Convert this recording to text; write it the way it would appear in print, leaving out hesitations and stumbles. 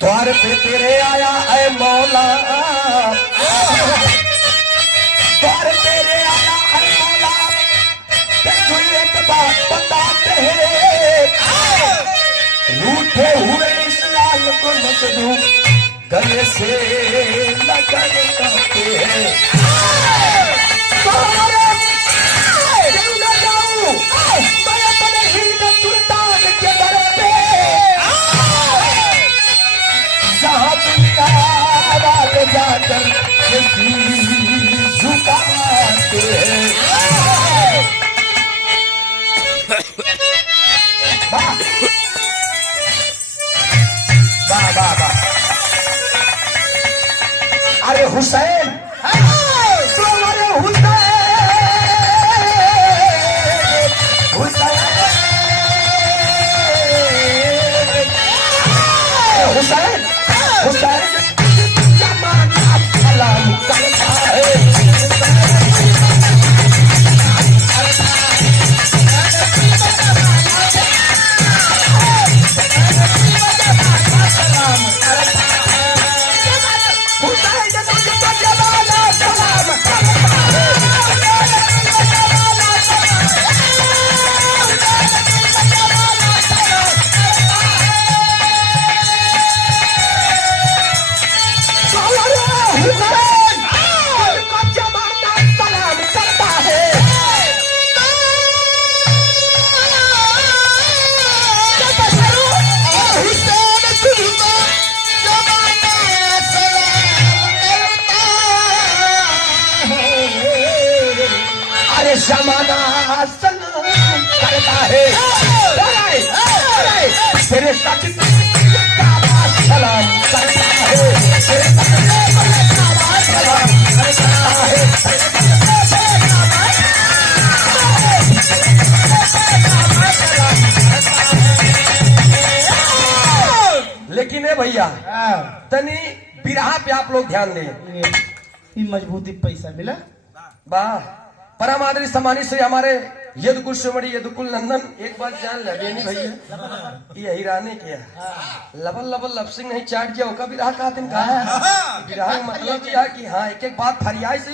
द्वार पे तेरे आया है मौला, द्वार तेरे आया है मौला, तू एक बात बताते हैं, रूठे हुए इस लाल को मजनू गले से लगन करते हैं। जाकर झुकाते हैं। वाह वाह वाह वाह। अरे हुसैन, अरे हुसैन, हुसैन, हुसैन, हुसैन सलाम करता है। जमाना सलाम करता है, तेरे सच सलाम करता है, सलाम करता है। लेकिन है भैया, तनी बिरहा पे आप लोग ध्यान दें। मजबूती पैसा मिला। वाह, परम आदरी सम्मानित से हमारे यदुकुल शिवमणि यदुकुल नंदन एक बात जान ले बेनी भैया, ये हिराने किया लबल लबल लपसिंग नहीं चाट किया, ओका बिरहा का दिन कहा बिरहा मतलब कि हाँ एक एक बात फरियाई से